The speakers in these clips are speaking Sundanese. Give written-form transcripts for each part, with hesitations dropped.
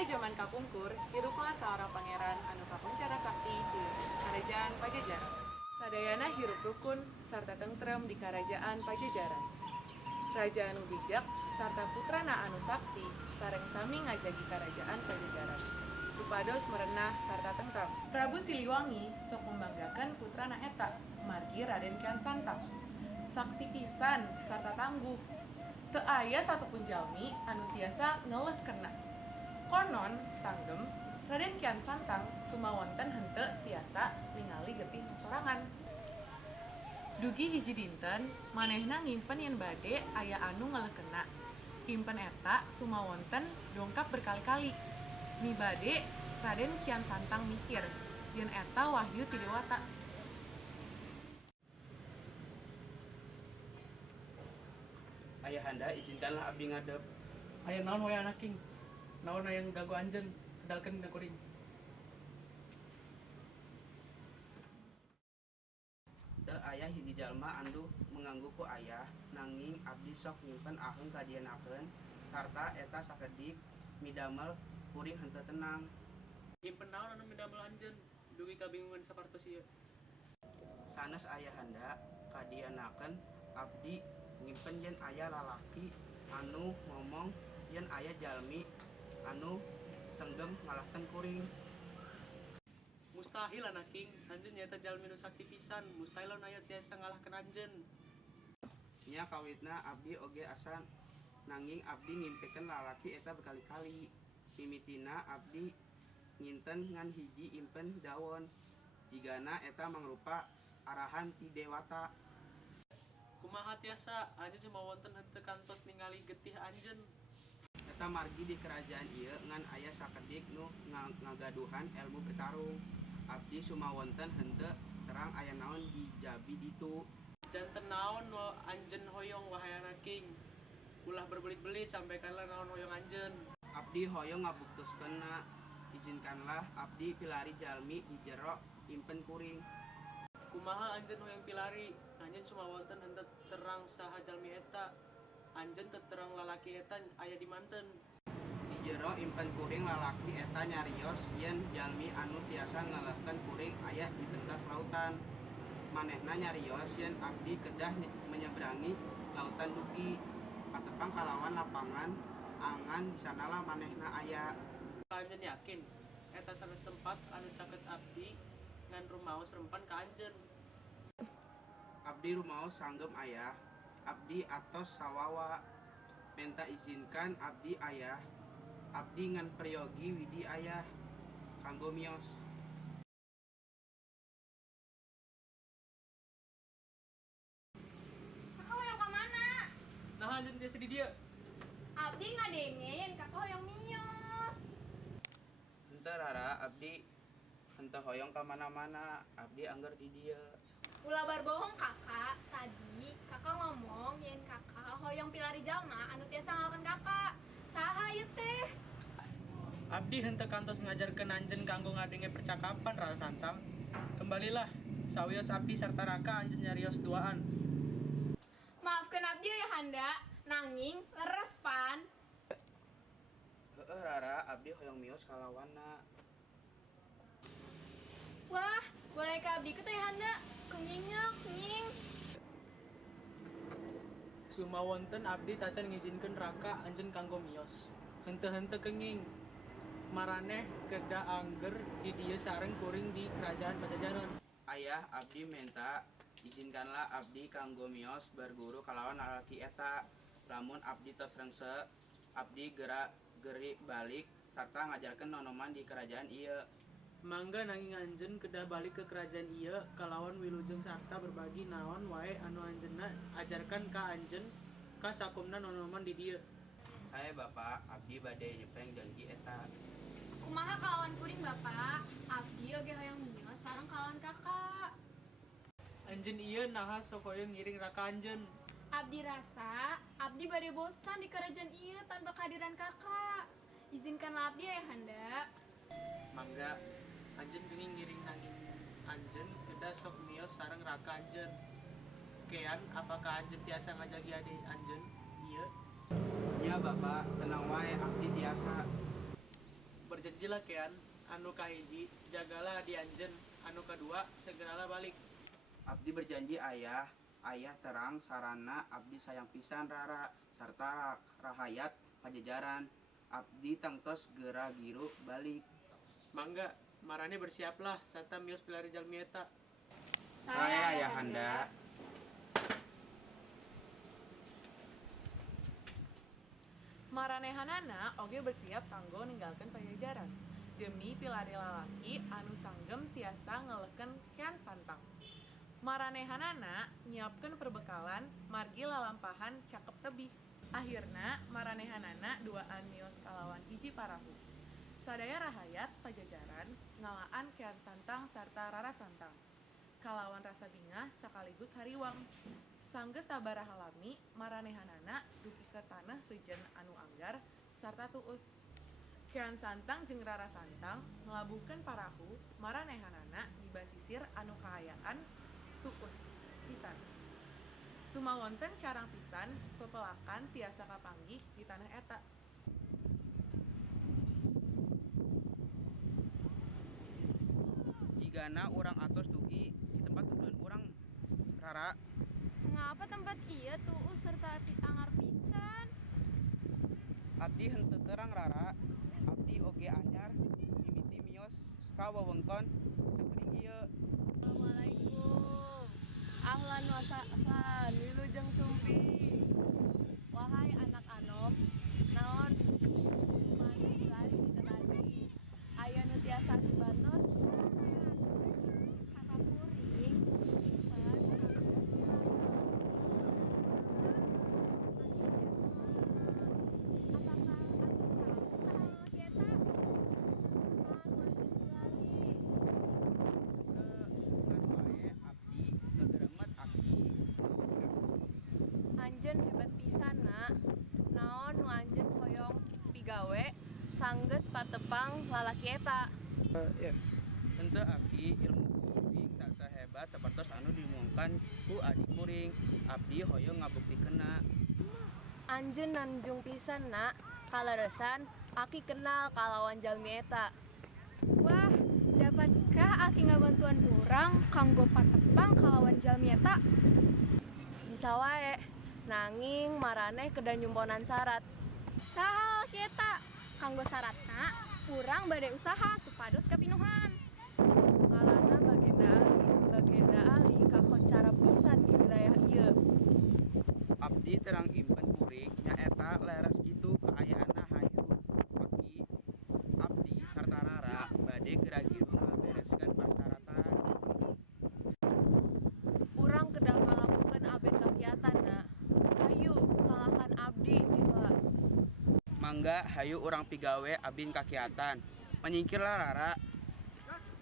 Dina zaman kapungkur, hiruplah seorang pangeran anu kapuncara sakti di kerajaan Pajajaran. Sadayana hirup rukun sarta tentrem di kerajaan Pajajaran. Raja anu bijak sarta putrana anu sakti sareng sami ngajagi kerajaan Pajajaran. Supados merenah sarta tentram. Prabu Siliwangi sok membanggakan putrana eta, margi Raden Kian Santang. Sakti pisan sarta tangguh. Teu aya satupun jalmi anu tiasa ngeleh kena. Konon sanggem Raden Kian Santang sumawonten henteu tiasa ningali getih sorangan. Dugi hiji dinten manehna ngimpen yen bade aya anu ngelekena. Impen eta sumawonten dongkap berkali-kali. Mi bade Raden Kian Santang mikir yen eta wahyu ti Dewata. Ayahanda, izinkanlah abdi ngadep. Aya naon wae anak king? Naon aya gagu anjeun? Kedalkeun dina kuring. Teu aya hiji jalma anu mengganggu ku ayah, nanging abdi sok nyimpen aheng kadienakeun sarta eta sakedik midamel kuring henteu tenang. Impen naon anu midamel anjeun? Dugi kabingungan sapartos ieu. Sanes ayahanda kadienakeun abdi nyimpen yen aya lalaki anu ngomong yen aya jalmi anu senggem ngalahkeun kuring. Mustahil anak king, anjeun nyaeta jalmi nu sakti pisan, mustahil lawan aya tiasa ngalahkeun anjeun. Nya kawitna abdi oge asan, nanging abdi ngimpikeun lalaki eta berkali-kali. Mimitina abdi nginten ngan hiji impen dawon, jigana eta mangrupa arahan ti Dewata. Kumaha tiasa anjeun cuma wonten henteu kantos ningali getih anjeun. Eta margi di kerajaan ieu ngan aya sakedik nu ngagaduhan elmu bertarung. Abdi sumawonten henteu terang aya naon dijabi ditu. Janten naon nu anjeun hoyong wahai anak king. Ulah berbelit-belit sampaikanlah naon hoyong anjeun. Abdi hoyong ngabuktuskeunna, izinkanlah abdi pilari jalmi di jero impen kuring. Kumaha anjeun hoyong pilari? Anjeun cuma wonten henteu terang saha jalmi eta. Anjeun teu terang lalaki eta aya di manten. Di jero impen kuring lalaki eta nyarios yen jalmi anu tiasa ngalehkeun kuring aya di pentas lautan. Manehna nyarios yen abdi kedah menyebrangi lautan dugi, patepang kalawan lapangan angan di sanalah manehna aya. Anjeun yakin eta sanes tempat anu caket abdi ngan rumaos rempan ka anjeun. Abdi rumaos sanggem ayah, abdi atos sawawa. Menta izinkan abdi ayah, abdi ngan peryogi widi ayah kanggo mios. Kakak hoyong ka mana? Nah anjeun tiasa di dieu. Abdi ngadengeun kakak hoyong mios. Henteu Rara, abdi henteu hoyong ka mana-mana, abdi angger di dieu. Ulah barbohong kakak, tadi kakak ngomong yen kakak hoyong pilari jalma anu tiasa ngalahkeun kakak. Saha ieu teh? Abdi henteu kantos ngajarkeun anjeun kanggo ngadenge percakapan Rara Santang. Kembalilah, sawios abdi sarta Raka anjeun nyarios duaan. Maafkeun abdi ayahanda, nanging leres pan. Heueuh Rara, abdi hoyong mios kalawanna. Wah, boleh ka abdi ke teh ayahanda? Kengingnya, kenging. Sumawonten abdi tacan ngijinkeun Raka anjeun kanggo mios. Henteu-henteu kenging. Maraneh kedah angger di dieu sareng kuring di kerajaan Pajajaran. Ayah, abdi menta izinkanlah abdi kanggo mios berguru kalawan lalaki eta. Lamun abdi tos rengse, abdi geri balik sarta ngajarkeun nonoman di kerajaan ieu. Mangga nanging anjeun kedah balik ke kerajaan ieu kalawan wilujeng sarta berbagi naon wae anu anjeunna ajarkan ka anjeun ka sakumna nonoman di dieu. Saya Bapak, abdi bade nyepeng janji eta. Kumaha kalawan kuring bapak? Abdi oge hoyong mios sareng kalawan kakak. Anjeun ieu naha sok hoyong ngiring Raka anjeun. Abdi rasa, abdi bade bosan di kerajaan ieu tanpa kehadiran kakak. Izinkanlah abdi ayahanda. Mangga anjeun geuning ngiring nanging anjeun kedah sok mios sareng Raka anjeun. Kean apakah anjeun tiasa ngajagi ade anjeun ieu? Ya Bapak, tenang wae abdi tiasa. berjanjilah kean anu kahiji jagalah di anjen, anu kedua segeralah balik. Abdi berjanji ayah terang sarana abdi sayang pisan Rara sarta rahayat pajajaran. Abdi tangtos gera giru balik. Mangga, marane bersiaplah sarta mios pilari jalmi eta. Saya ayahanda. Maranehanana oge bersiap kanggo ninggalkeun pajajaran demi pilari lalaki anu sanggem tiasa ngeleken Kian Santang. Maranehanana nyiapkeun perbekalan margi lalampahan cakep tebih. Akhirna maranehanana duaan mios kalawan hiji parahu. Sadaya rahayat pajajaran ngalaan Kian Santang sarta Rara Santang. Kalawan rasa bingah sakaligus hariwang. Sanggeus sabaraha lami maranehanana dugi ke tanah sejen anu anggar sarta tuus. Kian Santang jeung Rara Santang ngelabuhkeun parahu maranehanana di basisir anu kaayaan tuus pisan. Sumawonten carang pisan pepelakan tiasa kapanggih di tanah eta. Jigana urang atos dugi di tempat tujuan urang Rara. Ngapa tempat iya tuh serta angar pisan? Abdi henteu terang Rara. Abdi oge anyar mimiti mios ka wewengkon sapeuring ieu. Assalamualaikum. Ahlan wa sahlan, wilujeng sumpi. Wahai anak anom, naon mani lari kita tadi. Aya nu tiasa dibantos Kakak kuring. Apakah aku tahu salah kita? Ngan wae abdi gegeremet aki. anjeun hebat pisan na. Naon nu anjeun hoyong pigawe sanggeus patepang lalaki eta. Henteu abdi ilmu kuring tak sahebat sapertos anu diumumkan ku adik kuring. Abdi hoyong ngabuktikeunna. Anjeun nanjung pisan na. Kaleresan aki kenal kalawan jalmi eta. Wah, dapatkah Aki ngabantuan urang kanggo patepang kalawan jalmi eta? Bisa wae. Nanging maraneh kedah nyumponan syarat. Saha kita kanggo syaratna urang bade usaha supados kapinuhan. Ngaranna bagenda ahli kakoncara pisan di wilayah ieu. Abdi terang impen kuring nyaeta leres kitu kaayaanna hayu. Aki abdi sarta Rara bade gera-giru ngabereskeun persyaratan. Urang kedah ngalakukeun abet kakiatanna. Hayu kalahkan abdi dewa. Mangga hayu urang pigawe abin kakiatan. Menyingkirlah Rara.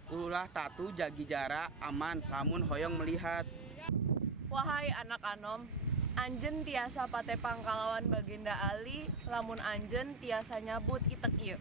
Ulah tatu jagi jarak aman lamun hoyong melihat. Wahai anak anom, anjeun tiasa patepang kalawan bagenda ali lamun anjeun tiasa nyabut itek ieu.